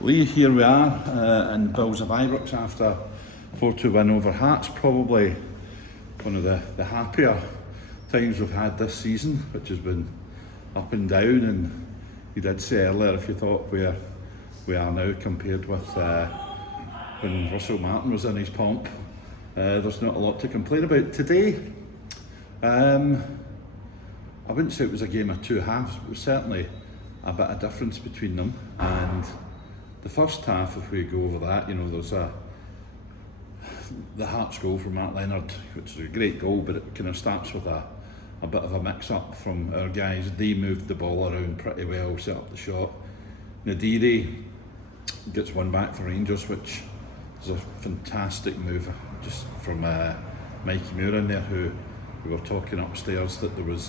Lee, here we are in Bills of Ibrox after 4-2 win over Hearts. Probably one of the happier times we've had this season, which has been up and down. And you did say earlier, if you thought where we are now compared with when Russell Martin was in his pomp, there's not a lot to complain about. Today, I wouldn't say it was a game of two halves. It was certainly a bit of difference between them. And the first half, if we go over that, there's the Hearts goal from Matt Leonard, which is a great goal, but it kind of starts with a bit of a mix-up from our guys. They moved the ball around pretty well, set up the shot. Nadiri gets one back for Rangers, which is a fantastic move just from Mikey Moore in there, who we were talking upstairs that there was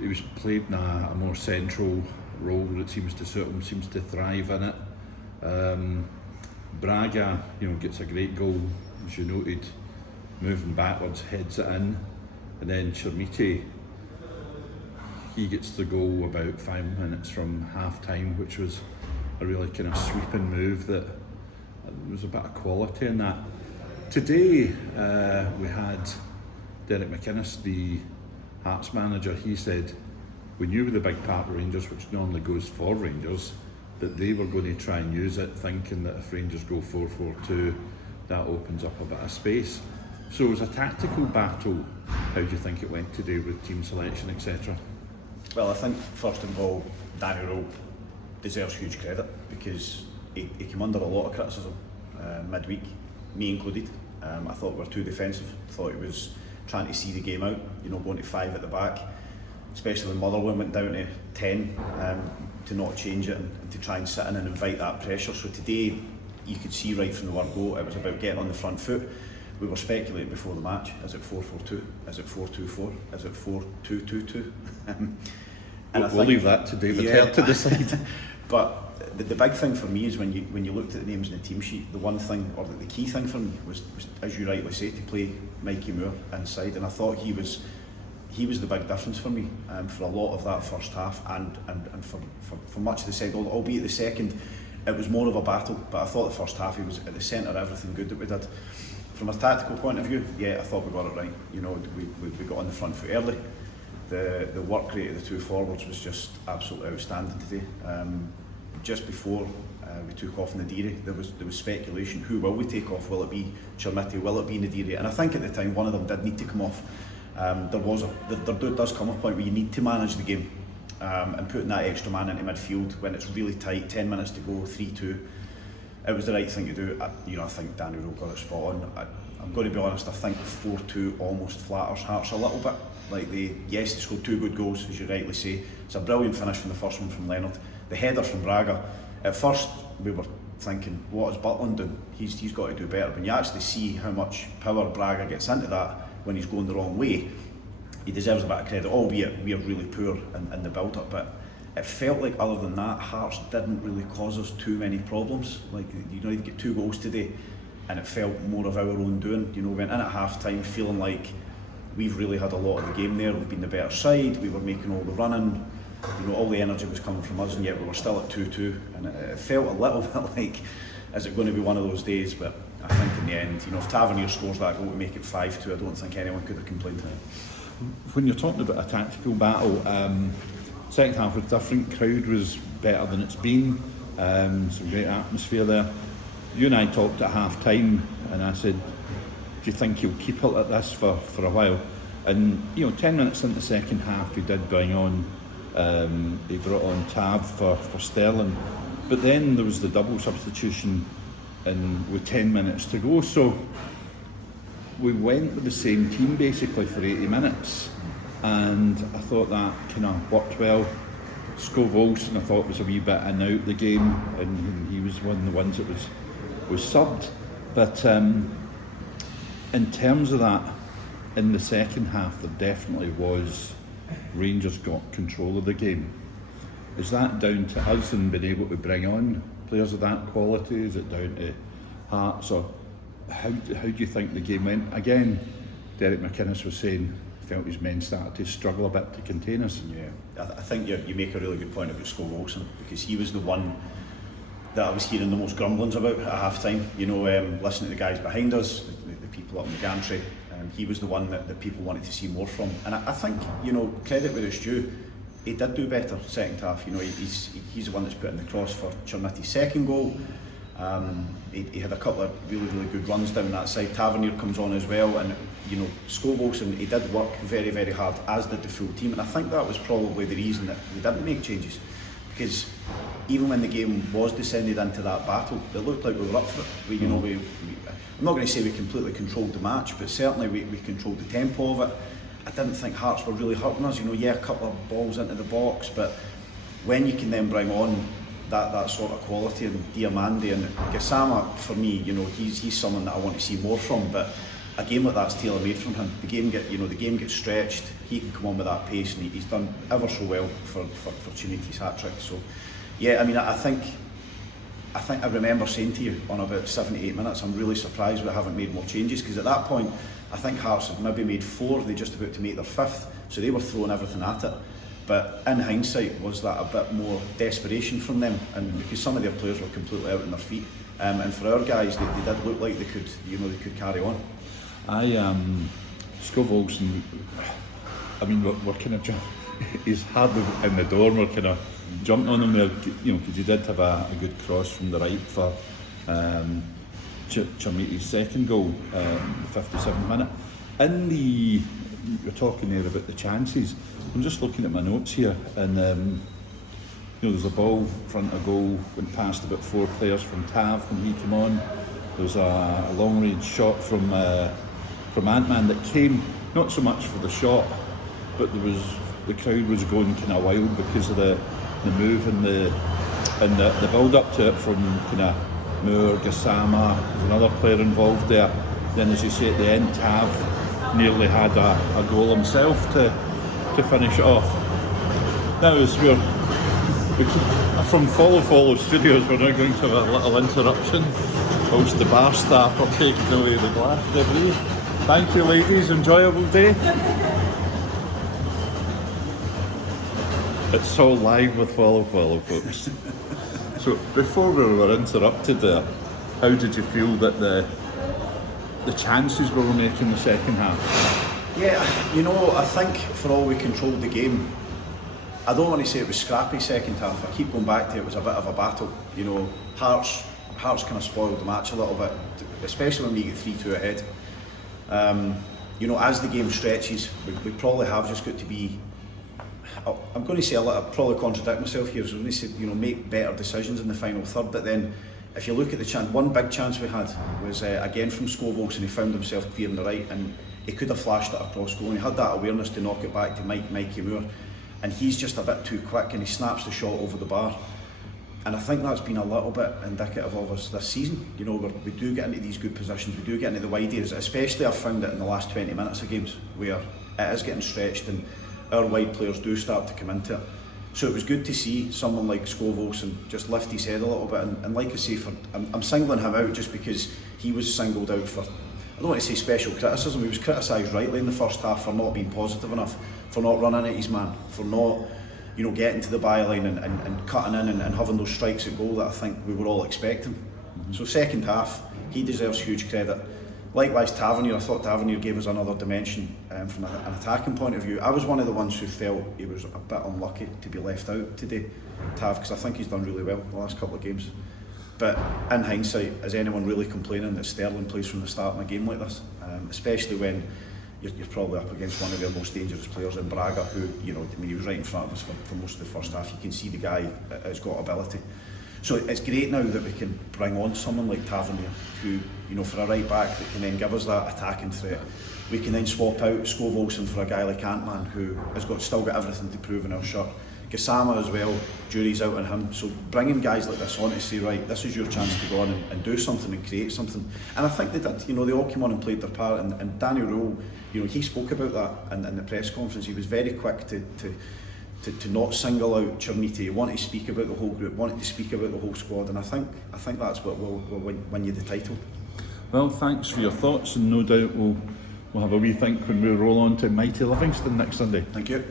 he was played in a more central role that seems to suit him, seems to thrive in it. Braga, gets a great goal, as you noted, moving backwards, heads it in, and then Chermiti, he gets the goal about 5 minutes from half time, which was a really kind of sweeping move that there was a bit of quality in that. Today we had Derek McInnes, the Hearts manager. He said we knew with the big part of Rangers, which normally goes for Rangers, that they were going to try and use it, thinking that if Rangers go 4-4-2, that opens up a bit of space. So it was a tactical battle. How do you think it went today with team selection, etc.? Well, I think first of all, Danny Rowe deserves huge credit because he came under a lot of criticism midweek, me included. I thought we were too defensive. I thought he was trying to see the game out, going to 5 at the back, especially when Motherwell went down to 10, to not change it and to try and sit in and invite that pressure. So today, you could see right from the word go, it was about getting on the front foot. We were speculating before the match, is it 4-4-2, is it 4-2-4, is it 4-2-2-2? We'll leave that to David Hare to decide. But the big thing for me is when you looked at the names in the team sheet, the one thing, or the key thing for me was, as you rightly say, to play Mikey Moore inside, and I thought he was the big difference for me for a lot of that first half and for much of the second, albeit the second it was more of a battle, but I thought the first half he was at the centre of everything good that we did. From a tactical point of view, yeah, I thought we got it right. We got on the front foot early. The work rate of the two forwards was just absolutely outstanding today. Just before we took off Nadiri, there was speculation, who will we take off? Will it be Chermiti? Will it be Nadiri? And I think at the time one of them did need to come off. There does come a point where you need to manage the game, and putting that extra man into midfield when it's really tight, 10 minutes to go, 3-2, it was the right thing to do. I think Danny Rowe got it spot on. I'm going to be honest, I think 4-2 almost flatters Hearts a little bit. They scored 2 good goals, as you rightly say. It's a brilliant finish from the first one from Leonard. The header from Braga, at first we were thinking, what is Butland doing? He's got to do better. When you actually see how much power Braga gets into that when he's going the wrong way, he deserves a bit of credit, albeit we are really poor in the build-up. But it felt like, other than that, Hearts didn't really cause us too many problems. You get 2 goals today, and it felt more of our own doing. We went in at half-time feeling like we've really had a lot of the game there. We've been the better side. We were making all the running. All the energy was coming from us, and yet we were still at 2-2. And it felt a little bit like, is it going to be one of those days? But I think in the end, if Tavernier scores that goal to make it 5-2, I don't think anyone could have complained. When you're talking about a tactical battle, second half was different. Crowd was better than it's been. Some great atmosphere there. You and I talked at half time, and I said, do you think he'll keep it like this for a while? And 10 minutes into the second half, he did bring on. He brought on Tav for Sterling, but then there was the double substitution, and with 10 minutes to go, so we went with the same team basically for 80 minutes, and I thought that kind of worked well. Scove Olsen, I thought, was a wee bit in and out the game, and he was one of the ones that was subbed. But in terms of that, in the second half, there definitely was. Rangers got control of the game. Is that down to us and being able to bring on players of that quality? Is it down to Hearts, or how do you think the game went? Again, Derek McInnes was saying he felt his men started to struggle a bit to contain us. Yeah, I think you make a really good point about Scove Olsen, because he was the one that I was hearing the most grumblings about at half time. You know, listening to the guys behind us, the people up in the gantry, he was the one that people wanted to see more from. And I think, you know, credit where it's due, he did do better second half. You know, he's the one that's put in the cross for Chernitty's second goal. He had a couple of really good runs down that side. Tavernier comes on as well, and you know, Scovilleson, he did work very hard, as did the full team, and I think that was probably the reason that we didn't make changes, because even when the game was descended into that battle, it looked like we were up for it. I'm not going to say we completely controlled the match, but certainly we controlled the tempo of it. I didn't think Hearts were really hurting us. You know, yeah, a couple of balls into the box, but when you can then bring on that sort of quality, and Diamande and Gassama, for me, you know, he's someone that I want to see more from. But a game like that's tailor made from him. The game gets stretched. He can come on with that pace, and he's done ever so well for Chernitty's hat trick. So yeah, I mean, I think I remember saying to you on about 7-8 minutes, I'm really surprised we haven't made more changes, because at that point I think Hearts had maybe made 4, they just about to make their 5th, so they were throwing everything at it. But in hindsight, was that a bit more desperation from them? And because some of their players were completely out on their feet, and for our guys, they did look like they could carry on. Scovilleson, I mean, we're kind of he's hardly in the door, and we're kind of jumping on him there, you know, because he did have a good cross from the right for Chernitty's second goal, the 57th minute. You're talking there about the chances. I'm just looking at my notes here, and you know, there's a ball in front of goal, went past about 4 players from Tav when he came on. There was a long range shot from Ant-Man that came not so much for the shot, but the crowd was going kind of wild because of the move and the build up to it from kind of Moore, Gassama. There's another player involved there. Then, as you say, at the end, Tav nearly had a goal himself to finish it off. Now, as we're from Follow Studios, we're now going to have a little interruption whilst the bar staff are taking away the glass debris. Thank you, ladies. Enjoyable day. It's all live with Follow, folks. So, before we were interrupted there, how did you feel that the chances we were making the second half? Yeah, you know, I think for all we controlled the game, I don't want to say it was scrappy second half. I keep going back to it was a bit of a battle. You know, Hearts kind of spoiled the match a little bit, especially when we get 3-2 ahead. You know, as the game stretches, we probably have just got to be, I'm going to say probably contradict myself here, so I'm going to say, you know, make better decisions in the final third. But then, if you look at the chance, one big chance we had was again from Scovilleson, and he found himself clearing the right, and he could have flashed it across goal, and he had that awareness to knock it back to Mikey Moore, and he's just a bit too quick, and he snaps the shot over the bar. And I think that's been a little bit indicative of us this season. You know, we do get into these good positions, we do get into the wide areas, especially I've found it in the last 20 minutes of games where it is getting stretched and our wide players do start to come into it. So it was good to see someone like Scovilleson just lift his head a little bit, and like I say, I'm singling him out just because he was singled out for, I don't want to say special criticism, he was criticised rightly in the first half for not being positive enough, for not running at his man, for not, you know, getting to the byline and cutting in and having those strikes at goal that I think we were all expecting. So second half, he deserves huge credit. Likewise, Tavernier, I thought Tavernier gave us another dimension from an attacking point of view. I was one of the ones who felt he was a bit unlucky to be left out today, Tav, because I think he's done really well the last couple of games. But in hindsight, is anyone really complaining that Sterling plays from the start in a game like this? Especially when you're probably up against one of their most dangerous players in Braga, who, you know, I mean, he was right in front of us for most of the first half. You can see the guy has got ability. So it's great now that we can bring on someone like Tavernier, who, you know, for a right back that can then give us that attacking threat. We can then swap out Scovilleson for a guy like Ant-Man, who has still got everything to prove in our shirt. Gassama as well, jury's out on him. So bringing guys like this on to say, right, this is your chance to go on and do something and create something. And I think they did. You know, they all came on and played their part. And Danny Rule, you know, he spoke about that in the press conference. He was very quick to not single out Chernitty. He wanted to speak about the whole group, wanted to speak about the whole squad, and I think that's what will win you the title. Well, thanks for your thoughts, and no doubt we'll have a wee think when we roll on to mighty Livingston next Sunday. Thank you.